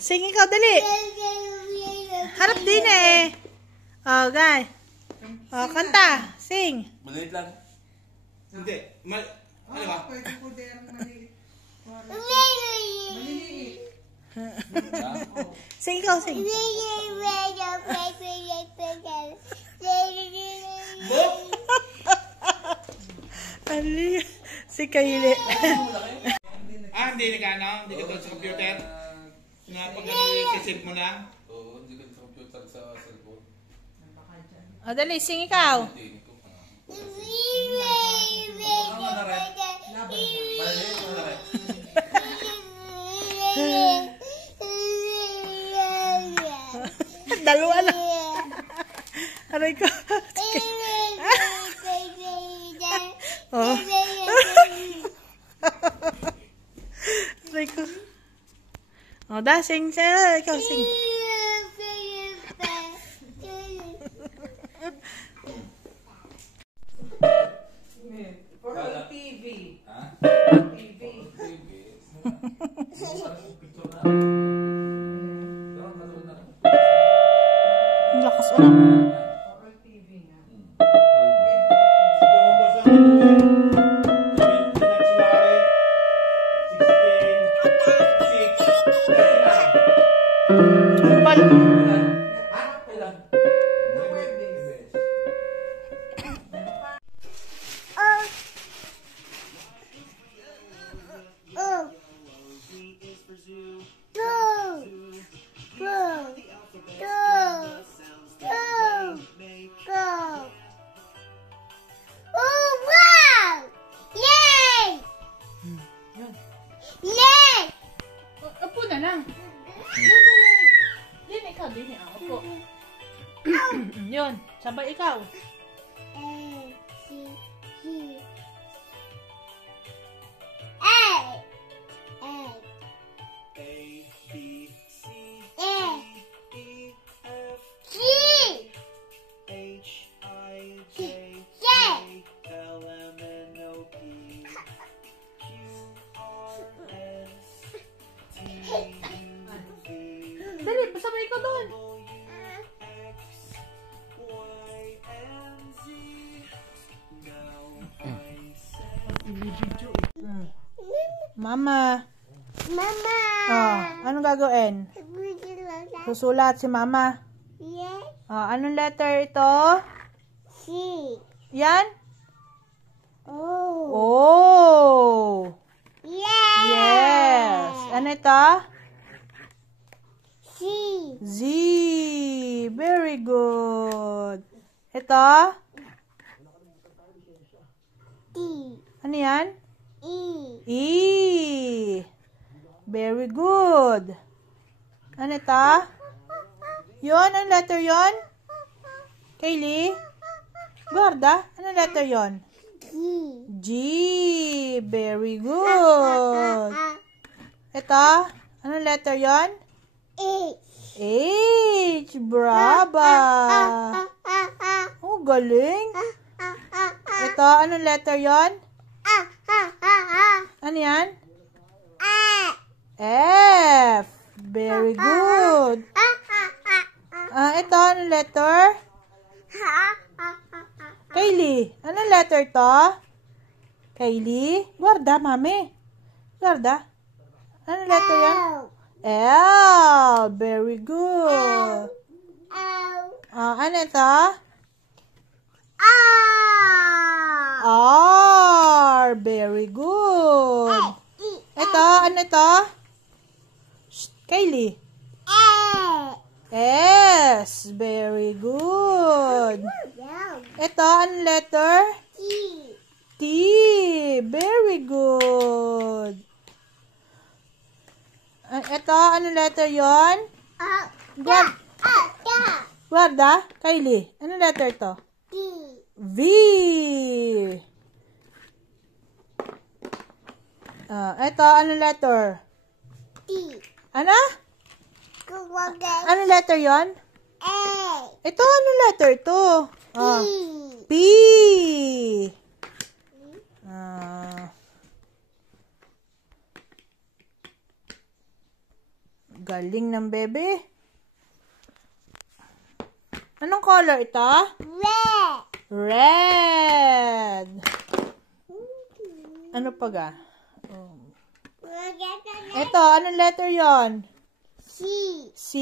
Sing ikaw, dali. Harap din eh. Oh, guys. Oh, kanta. Sing. Maliit lang. Hindi. Ano ba? Pwede po derang maliit. Maliit. Sing ikaw, sing. Ali. Si Kylie. Hindi nag-ano? Hindi ka doon sa computer? Pag i-save mo lang? Oo, hindi ka sa computer sa cellphone. Oh, dali. Sing ikaw. Dalawa lang. Aray ko. Oh. Aray ko. Oh, sing. Ikaw, sing. For TV. Ha? TV. Ang lakas ulang. For TV na. Upo na lang. Din ikaw, din. Upo. Yun, sabay ikaw. Dali, sabay ikaw doon. Mama. Mama. Oh, anong gagawin? Susulat si Mama. Yes. Oh, anong letter ito? C. Yan? Oh. Oh. Yes. Yes. Ano ito? C. Z. Very good. Ito? T. Ano yan? E. E. Very good. Ano ito? Yun? Anong letter yon? Kaylee? Guarda? Anong letter yon? G. G. Very good. Ito? Anong letter yon? H. H. Brava. Oh, galing. Ito, anong letter yon? Ano yan? F. Very good. Ito, anong letter? Kaylee, anong letter to? Kaylee? Guarda, mami. Guarda. Anong letter yan? L. Very good. Ano ito? R. Very good. Ito, ano ito? Shh, Kaylee. S. Very good. Ito, anong letter? T. Very good. Ito, anong letter yon? Guarda, Kylie. Anong letter to? V. Ito, anong letter? Ano? Anong letter yon? Ito, anong letter to? P. Galing ng bebe. Anong color ito? Red. Red. Ano pa ga? Ito, anong letter yon? C. C.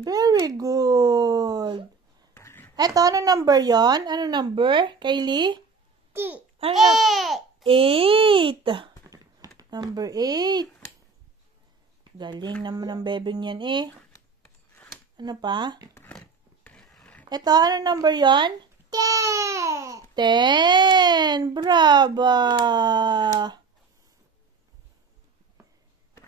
Very good. Ito, anong number yon? Anong number? Kylie? T. Ano? A. 8. Number 8. Galing naman ng bebeng yan eh. Ano pa? Ito, anong number yon? 10. Bravo.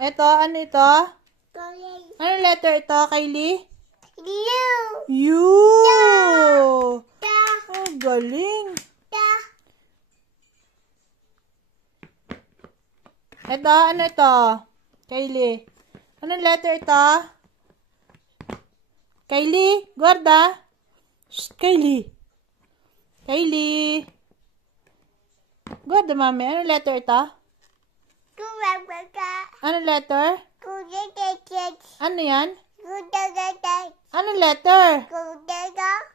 Ito, ano ito? Anong letter ito, Kylie? U. Oh, galing. Ito, ano ito? Kylie. Anong letter ito? Kylie, guarda. Shh, Kylie. Kylie. Guarda, mami. Anong letter ito? Anong letter? Ano yan? Anong letter?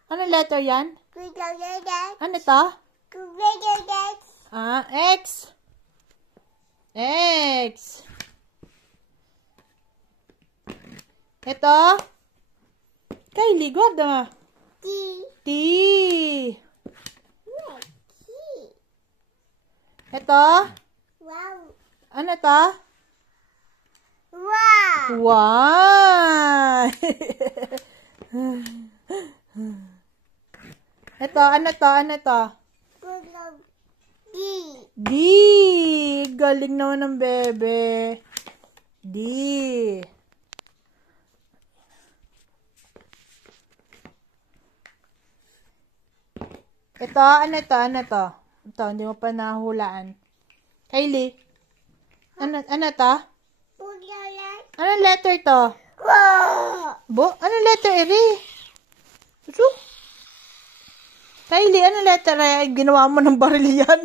Anong letter yan? Ano ito? Ah, X. X. Ito? Kylie, guarda. T. Ito? Ano ito? Y. Ito, ano to? Ano to? D. Galing naman ng bebe. D. Ito, ano to? Ano to? Ito, hindi mo pa nahulaan. Kylie. Ano to? Anong letter to? Anong letter eri? Susu? Kylie, anong letter ay ginawa mo ng baril yan?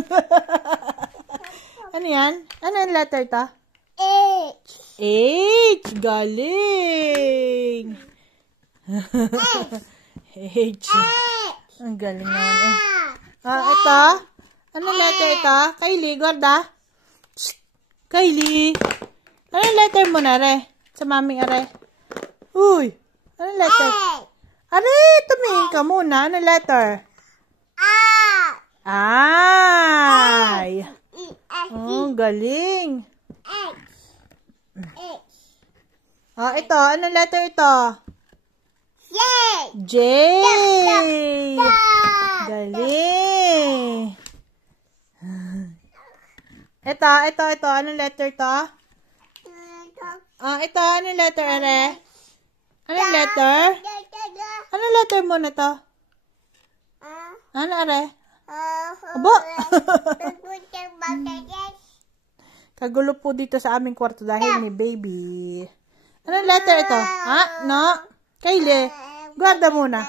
Ano yan? Anong letter to? H. Galing. H. Ang galing naman eh. Ito? Anong letter ito? Kylie, guarda. Kylie. Anong letter mo na, re? Sa maming are. Uy. Anong letter? Are, tumingin ka muna. Anong letter? I. Oh, galing. Ito. Anong letter ito? J. Galing. Ito. Anong letter to? Ito. Anong letter, are? Anong letter? Anong letter mo na to? Ano, are? Abo. Kagulo po dito sa aming kwarto dahil may baby. Anong letter ito? No. Kylie, guarda muna.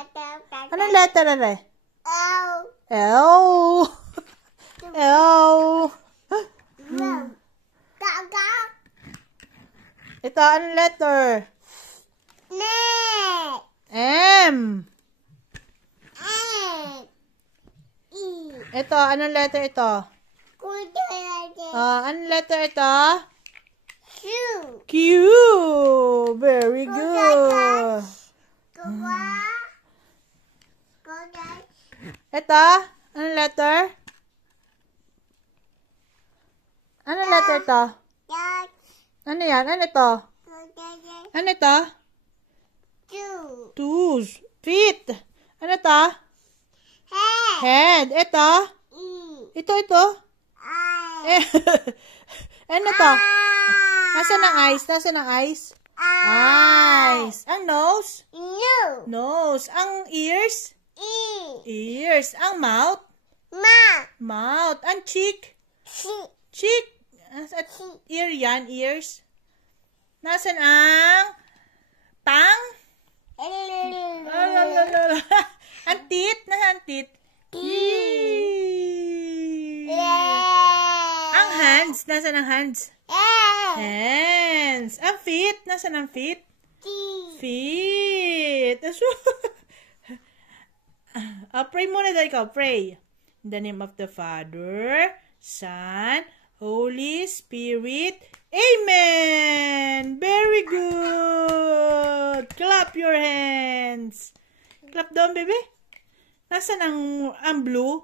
Anong letter, are? L. L. Ito, anong letter? M. Ito, anong letter ito? Anong letter ito? Q. Very good. Ito, anong letter? Anong letter ito? Ano yan? Ano ito? Ano ito? Toes. Feet. Ano ito? Head. Ito? Ito? Ano ito? Nasaan ang eyes? Nasaan ang eyes? Eyes. Ang nose? Nose. Ang ears? Ears. Ang mouth? Mouth. Ang cheek? Cheek. At ear yan, ears. Nasaan ang tongue? Ang teeth? Nasaan ang teeth? Ang hands? Nasaan ang hands? Hands. Ang feet. Nasaan ang feet? Feet. Pray muna daw ikaw. Pray. In the name of the Father, Son, Holy Spirit. Amen. Very good. Clap your hands. Clap down, baby. Nasaan ang blue?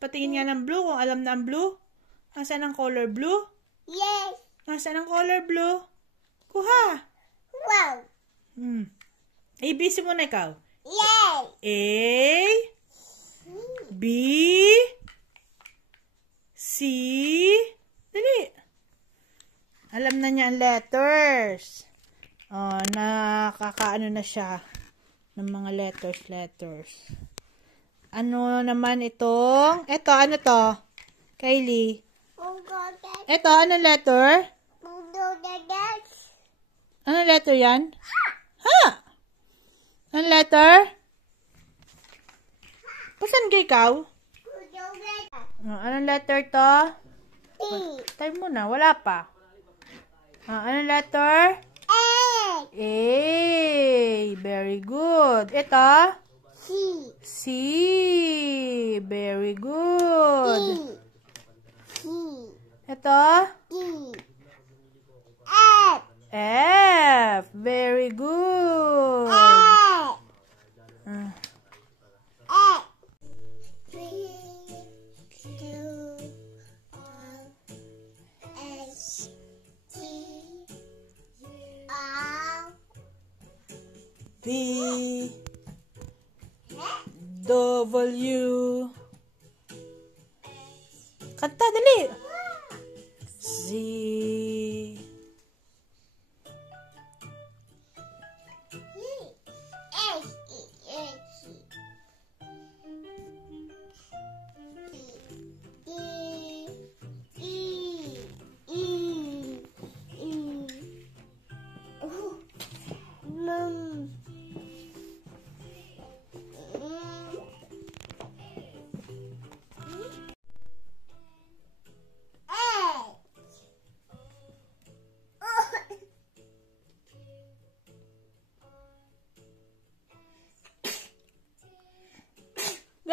Patingin nga ng blue kung alam na ang blue. Nasaan ang color blue? Yes. Nasaan ang color blue? Kuha. Wow. ABC muna ikaw. Yes. A, B, C. Dali. Alam na niya ang letters. Nakakaano na siya ng mga letters. Ano naman itong? Ito, ano to? Kylie. Ito, ano letter? Ano letter yan? Ha? Ano letter? Pasan ka ikaw? Anong letter to? Time mo na, wala pa. Anong letter? A. Very good. Ito? C. Very good. Ito? F. Very good. V. W. Kanta, dali. Z.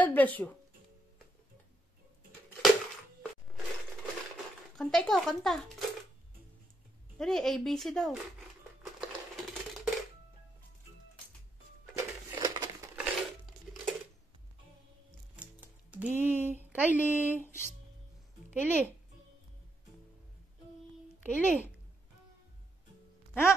God bless you. Kanta ikaw, kanta. Dali, ABC daw. B. Kylie. Shh. Kylie. Kylie. Ha?